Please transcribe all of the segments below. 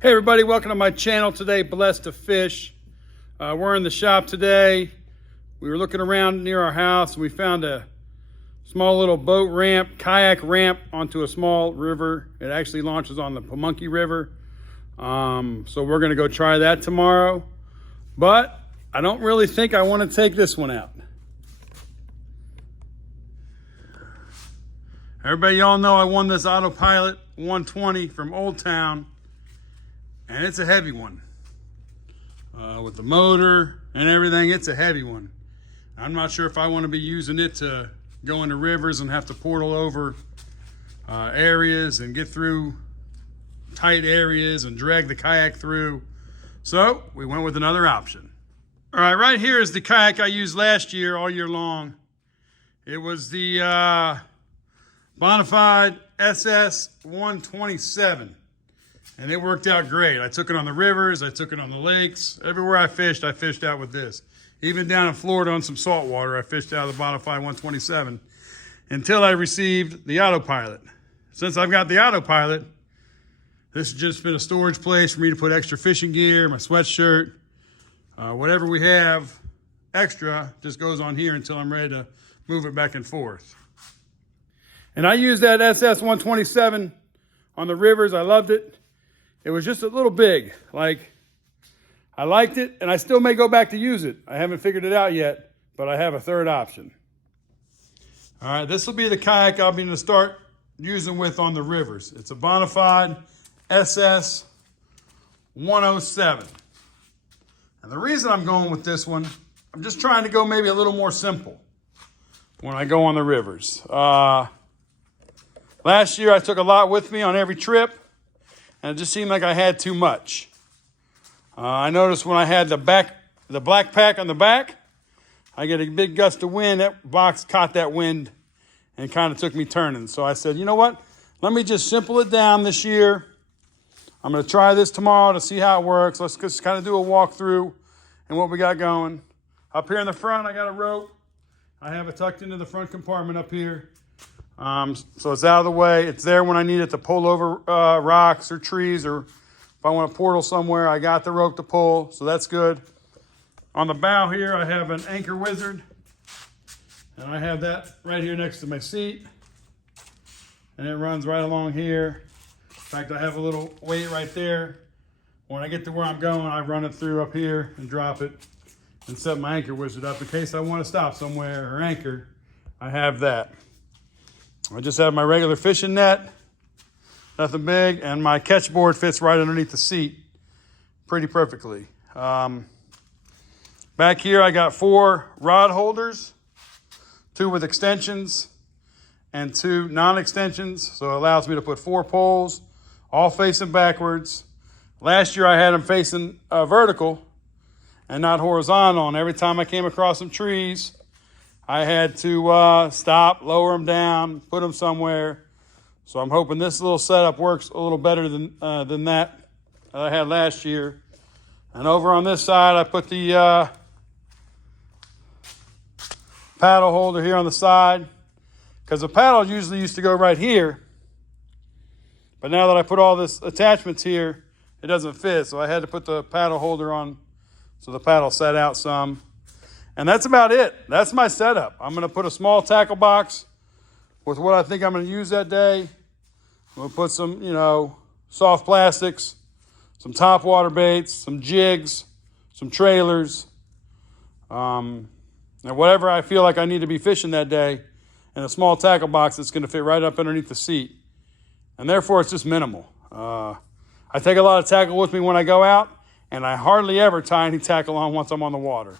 Hey everybody, welcome to my channel today, Blessed to Fish. We're in the shop today. We were looking around near our house and we found a small little boat ramp, kayak ramp onto a small river. It actually launches on the Pamunkey River. So we're gonna go try that tomorrow. But I don't really think I wanna take this one out. Everybody, y'all know I won this Autopilot 120 from Old Town. And it's a heavy one. With the motor and everything, it's a heavy one. I'm not sure if I want to be using it to go into rivers and have to portal over areas and get through tight areas and drag the kayak through. So we went with another option. All right, right here is the kayak I used last year, all year long. It was the Bonafide SS 127. And it worked out great. I took it on the rivers, I took it on the lakes. Everywhere I fished out with this. Even down in Florida on some salt water, I fished out of the Bonafide 127 until I received the Autopilot. Since I've got the Autopilot, this has just been a storage place for me to put extra fishing gear, my sweatshirt, whatever we have extra just goes on here until I'm ready to move it back and forth. And I used that SS 127 on the rivers. I loved it. It was just a little big. Like, I liked it, and I still may go back to use it. I haven't figured it out yet, but I have a third option. All right, this will be the kayak I'll be going to start using with on the rivers. It's a Bonafide SS 107. And the reason I'm going with this one, I'm just trying to go maybe a little more simple when I go on the rivers. Last year, I took a lot with me on every trip. And it just seemed like I had too much. I noticed when I had the black pack on the back, I get a big gust of wind. That box caught that wind and kind of took me turning. So I said, you know what? Let me just simple it down this year. I'm going to try this tomorrow to see how it works. Let's just kind of do a walkthrough and what we got going. Up here in the front, I got a rope. I have it tucked into the front compartment up here. So it's out of the way. It's there when I need it to pull over rocks or trees, or if I want to portal somewhere, I got the rope to pull, so that's good. On the bow here, I have an anchor wizard, and I have that right here next to my seat, and it runs right along here. In fact, I have a little weight right there. When I get to where I'm going, I run it through up here and drop it and set my anchor wizard up in case I want to stop somewhere or anchor. I have that. I just have my regular fishing net, nothing big, and my catch board fits right underneath the seat pretty perfectly. Back here I got 4 rod holders, 2 with extensions and 2 non-extensions, so it allows me to put 4 poles, all facing backwards. Last year I had them facing vertical and not horizontal, and every time I came across some trees, I had to stop, lower them down, put them somewhere. So I'm hoping this little setup works a little better than that I had last year. And over on this side, I put the paddle holder here on the side, because the paddle usually used to go right here. But now that I put all this attachments here, it doesn't fit. So I had to put the paddle holder on so the paddle set out some. And that's about it. That's my setup. I'm going to put a small tackle box with what I think I'm going to use that day. I'm going to put some, soft plastics, some top water baits, some jigs, some trailers, and whatever I feel like I need to be fishing that day, and a small tackle box that's going to fit right up underneath the seat. And therefore, it's just minimal. I take a lot of tackle with me when I go out, and I hardly ever tie any tackle on once I'm on the water,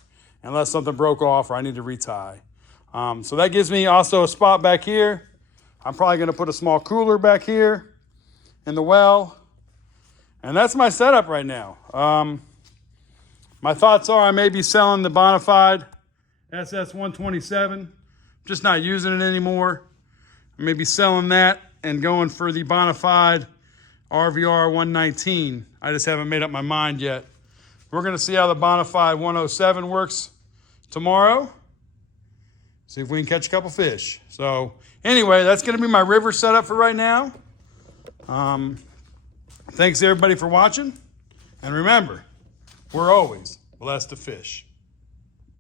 unless something broke off or I need to retie. So that gives me also a spot back here. I'm probably going to put a small cooler back here in the well. And that's my setup right now. My thoughts are I may be selling the Bonafide SS 127. Just not using it anymore. I may be selling that and going for the Bonafide RVR 119. I just haven't made up my mind yet. We're going to see how the Bonafide 107 works tomorrow. See if we can catch a couple fish. So anyway, that's going to be my river setup for right now. Thanks everybody for watching. And remember, we're always blessed to fish.